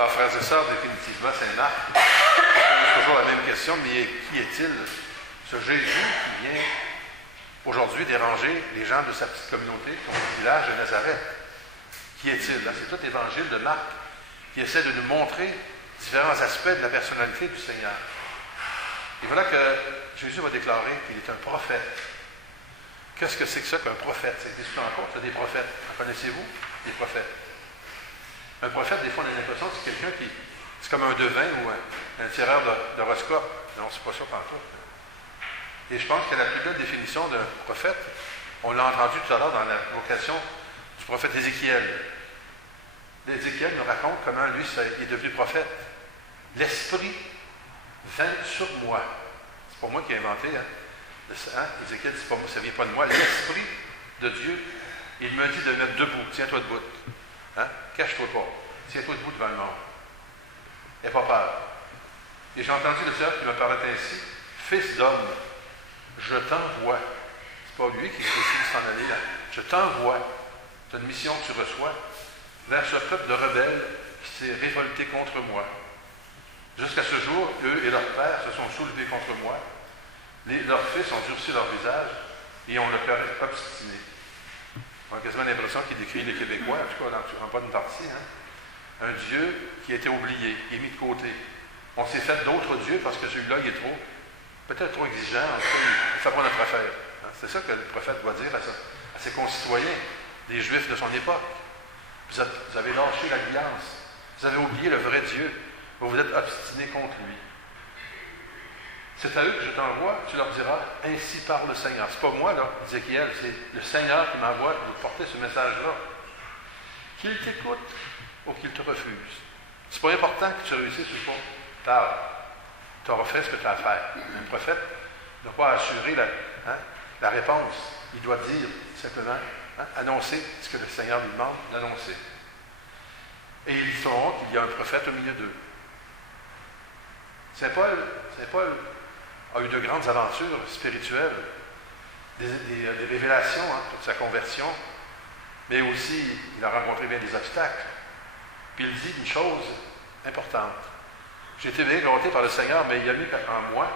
Alors, frères et sœurs, définitivement, c'est Marc. C'est toujours la même question, mais qui est-il? Ce Jésus qui vient aujourd'hui déranger les gens de sa petite communauté, son village de Nazareth. Qui est-il? C'est tout l'évangile de Marc qui essaie de nous montrer différents aspects de la personnalité du Seigneur. Et voilà que Jésus va déclarer qu'il est un prophète. Qu'est-ce que c'est que ça qu'un prophète? Ça existe encore, c'est des prophètes. En connaissez-vous? Des prophètes. Un prophète, des fois, on a l'impression que c'est quelqu'un qui... C'est comme un devin ou un tireur d'horoscope. Non, c'est pas ça pantoute. Et je pense que la plus belle définition d'un prophète, on l'a entendu tout à l'heure dans la vocation du prophète Ézéchiel. Ézéchiel nous raconte comment lui il est devenu prophète. L'Esprit vint sur moi. C'est pas moi qui ai inventé. Ézéchiel, c'est pas moi, ça ne vient pas de moi. L'Esprit de Dieu, il me dit de mettre debout. Tiens-toi debout. Cache-toi pas. Tiens-toi debout devant le monde. N'aie pas peur. Et j'ai entendu le Seigneur qui me parlait ainsi. Fils d'homme, je t'envoie. C'est pas lui qui décide de s'en aller là. Je t'envoie. C'est une mission que tu reçois vers ce peuple de rebelles qui s'est révolté contre moi. Jusqu'à ce jour, eux et leurs pères se sont soulevés contre moi. Leurs fils ont durci leur visage et ont le cœur obstiné. On a quasiment l'impression qu'il décrit les Québécois, en tout cas en bonne partie. Un Dieu qui a été oublié, qui est mis de côté. On s'est fait d'autres dieux parce que celui-là, il est peut-être trop exigeant, en tout cas, il ne fait pas notre affaire. C'est ça que le prophète doit dire à ses concitoyens, des Juifs de son époque. Vous avez lâché l'alliance. Vous avez oublié le vrai Dieu. Vous vous êtes obstinés contre lui. C'est à eux que je t'envoie, tu leur diras, ainsi parle le Seigneur. C'est pas moi, là, Ézéchiel, c'est le Seigneur qui m'envoie de porter ce message-là. Qu'il t'écoute ou qu'il te refuse. C'est pas important que tu réussisses ou pas. Parle. Tu auras fait ce que tu as à faire. Un prophète ne doit pas assurer la réponse. Il doit dire simplement, annoncer ce que le Seigneur lui demande d'annoncer. Et ils sauront qu'il y a un prophète au milieu d'eux. Saint Paul a eu de grandes aventures spirituelles, des révélations, toute sa conversion, mais aussi il a rencontré bien des obstacles. Puis il dit une chose importante. J'ai été bien gâté par le Seigneur, mais il a mis en moi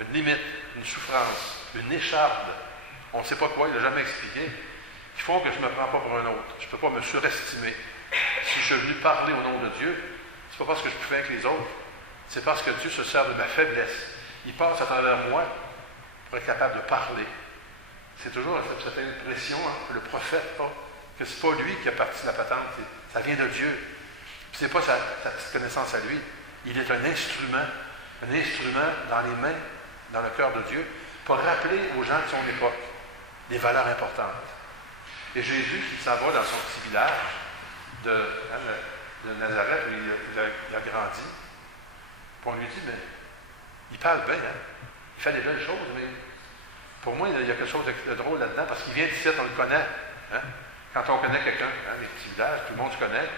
une limite, une souffrance, une écharde. On ne sait pas quoi, il n'a jamais expliqué. Qui font que je ne me prends pas pour un autre. Je ne peux pas me surestimer. Si je suis venu parler au nom de Dieu, ce n'est pas parce que je peux faire avec les autres. C'est parce que Dieu se sert de ma faiblesse. Il passe à travers moi pour être capable de parler. C'est toujours cette impression que le prophète a, que ce n'est pas lui qui a parti de la patente, ça vient de Dieu. Ce n'est pas sa petite connaissance à lui. Il est un instrument dans les mains, dans le cœur de Dieu, pour rappeler aux gens de son époque des valeurs importantes. Et Jésus, qui s'en va dans son petit village de Nazareth, où il a grandi, puis on lui dit, mais il parle bien, il fait des belles choses, mais pour moi, il y a quelque chose de drôle là-dedans, parce qu'il vient d'ici, on le connaît. Quand on connaît quelqu'un, les petits villages, tout le monde se connaît,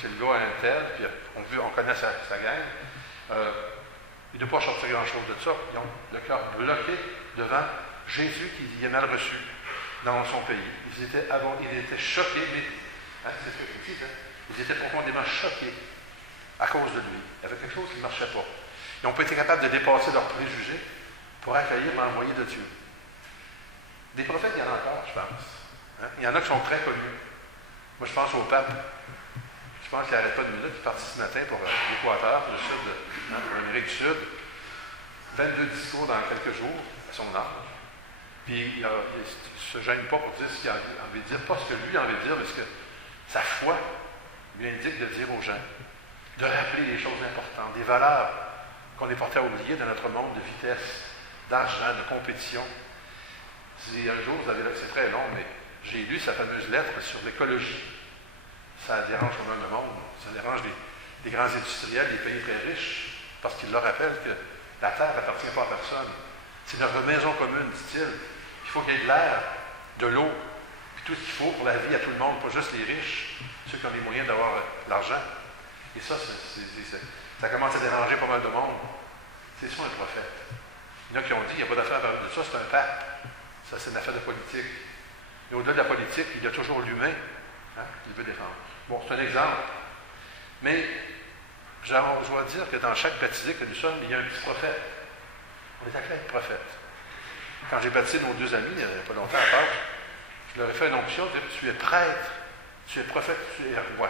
c'est le gars à un tel, puis on connaît sa gang. Il ne doit pas sortir grand-chose de ça. Ils ont le cœur bloqué devant Jésus qui est mal reçu dans son pays. Ils étaient choqués, mais c'est ce que tu dis, ils étaient profondément choqués à cause de lui. Il y avait quelque chose qui ne marchait pas. Ils n'ont pas été capables de dépasser leurs préjugés pour accueillir l'envoyé de Dieu. Des prophètes, il y en a encore, je pense. Il y en a qui sont très connus. Moi, je pense au pape. Je pense qu'il n'arrête pas de minutes. Il est parti ce matin pour l'Équateur, le sud, pour l'Amérique du Sud. 22 discours dans quelques jours, à son âge. Puis il ne se gêne pas pour dire ce qu'il a envie de dire. Pas ce que lui a envie de dire, mais ce que sa foi lui indique de dire aux gens. De rappeler les choses importantes, des valeurs qu'on est porté à oublier dans notre monde de vitesse, d'argent, de compétition. Si un jour, c'est très long, mais j'ai lu sa fameuse lettre sur l'écologie. Ça dérange quand même le monde. Ça dérange les grands industriels, les pays très riches, parce qu'ils leur rappellent que la terre n'appartient pas à personne. C'est notre maison commune, dit-il. Il faut qu'il y ait de l'air, de l'eau, puis tout ce qu'il faut pour la vie à tout le monde, pas juste les riches, ceux qui ont les moyens d'avoir de l'argent. Et ça, ça commence à déranger pas mal de monde. C'est ça un prophète. Il y en a qui ont dit, il n'y a pas d'affaire à parler de ça, c'est un pape. Ça, c'est une affaire de politique. Mais au-delà de la politique, il y a toujours l'humain qu'il veut défendre. Bon, c'est un exemple. Mais je dois dire que dans chaque baptisé que nous sommes, il y a un petit prophète. On est appelé à être prophète. Quand j'ai baptisé nos deux amis, il n'y a pas longtemps à Pâques, je leur ai fait une onction, dire tu es prêtre, tu es prophète, tu es roi.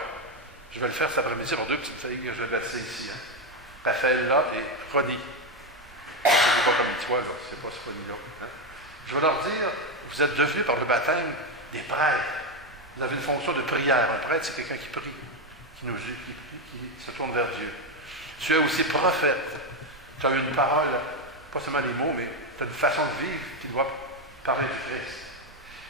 Je vais le faire cet après-midi pour deux petites filles que je vais baptiser ici. Hein. Raphaël là et Ronnie. C'est pas comme toi, là. C'est pas là. Hein. Je vais leur dire, vous êtes devenus par le baptême des prêtres. Vous avez une fonction de prière. Un prêtre, c'est quelqu'un qui prie, qui se tourne vers Dieu. Tu es aussi prophète. Tu as une parole, pas seulement des mots, mais tu as une façon de vivre qui doit parler du Christ.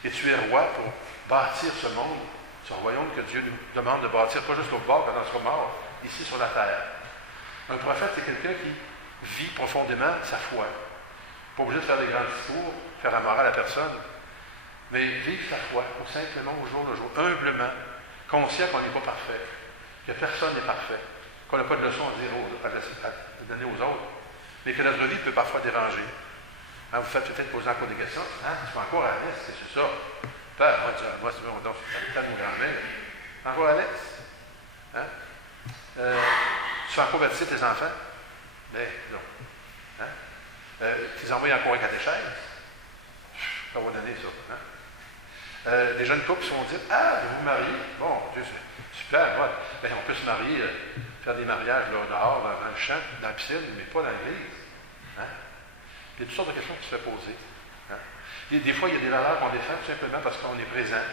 Et tu es roi pour bâtir ce monde, ce royaume que Dieu nous demande de bâtir, pas juste au bord quand on sera mort, ici sur la terre. Un prophète, c'est quelqu'un qui vit profondément sa foi. Pas obligé de faire des grands discours, faire la morale à personne, mais vivre sa foi, simplement au jour le jour, humblement, conscient qu'on n'est pas parfait, que personne n'est parfait, qu'on n'a pas de leçons à dire à donner aux autres, mais que notre vie peut parfois déranger. Hein, vous faites peut-être poser encore des questions. Hein, tu fais encore à la messe, c'est ça? Père, moi, c'est bon, donc, c'est mon grand-mère. Encore à la messe? Hein? Tu fais encore baptiser tes enfants? Mais non. Hein? Tu les envoies encore à catéchèse? Ça va donner ça. Hein? Les jeunes couples se vont dire ah, vous vous mariez? Bon, Dieu, c'est super, moi. Ben, on peut se marier, faire des mariages là, dehors, dans le champ, dans la piscine, mais pas dans l'église. Hein? Il y a toutes sortes de questions qui se font poser. Hein? Des fois, il y a des valeurs qu'on défend tout simplement parce qu'on est présent.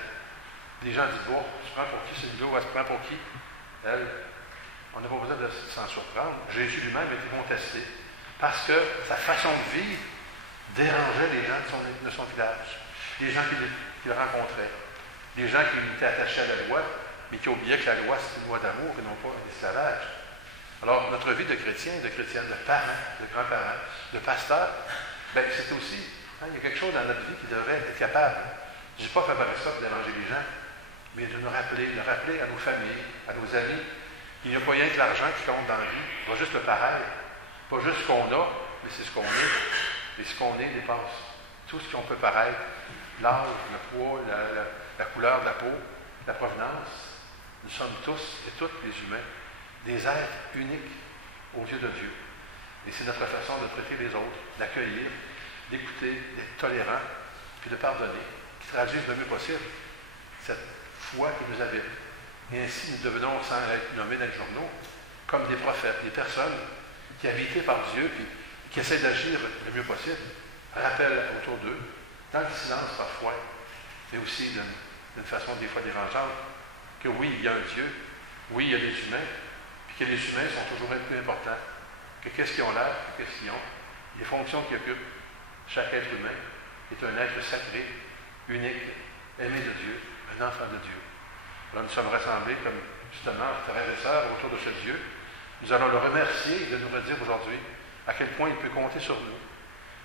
Les gens disent bon, tu prends pour qui cette vidéo? Elle se prend pour qui? Elle. On n'a pas besoin de s'en surprendre. Jésus lui-même était contesté parce que sa façon de vivre dérangeait les gens de son village, les gens qu'il rencontrait, les gens qui étaient attachés à la loi, mais qui oubliaient que la loi, c'est une loi d'amour et non pas d'esclavage. Alors, notre vie de chrétien, de chrétienne, de parents, de grands-parents, de pasteurs, bien, c'est aussi, hein, il y a quelque chose dans notre vie qui devrait être capable. Je ne dis pas faire ça pour déranger les gens, mais de nous rappeler, à nos familles, à nos amis, qu'il n'y a pas rien que l'argent qui compte dans la vie, pas juste le pareil, pas juste ce qu'on a, mais c'est ce qu'on est. Et ce qu'on est dépasse tout ce qu'on peut paraître, l'âge, le poids, la couleur de la peau, la provenance. Nous sommes tous et toutes les humains, des êtres uniques aux yeux de Dieu. Et c'est notre façon de traiter les autres, d'accueillir, d'écouter, d'être tolérant, puis de pardonner, qui traduisent le mieux possible cette foi qui nous habite. Et ainsi, nous devenons, sans être nommés dans les journaux, comme des prophètes, des personnes qui, habitées par Dieu, puis qui essaient d'agir le mieux possible, rappellent autour d'eux, dans le silence parfois, mais aussi d'une façon des fois dérangeante, que oui, il y a un Dieu, oui, il y a des humains, puis que les humains sont toujours plus importants que qu'est-ce qu'ils ont l'air, que qu'est-ce qu'ils ont, les fonctions qu'ils occupent. Chaque être humain est un être sacré, unique, aimé de Dieu, un enfant de Dieu. Alors nous sommes rassemblés comme justement frères et sœurs autour de ce Dieu. Nous allons le remercier et de nous redire aujourd'hui à quel point il peut compter sur nous,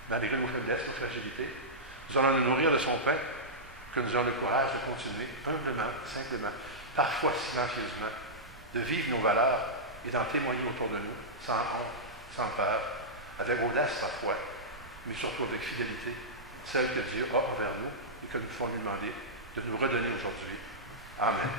malgré nos faiblesses, nos fragilités. Nous allons nous nourrir de son pain, que nous ayons le courage de continuer humblement, simplement, parfois silencieusement, de vivre nos valeurs et d'en témoigner autour de nous, sans honte, sans peur, avec audace parfois, mais surtout avec fidélité, celle que Dieu a envers nous et que nous pouvons lui demander de nous redonner aujourd'hui. Amen.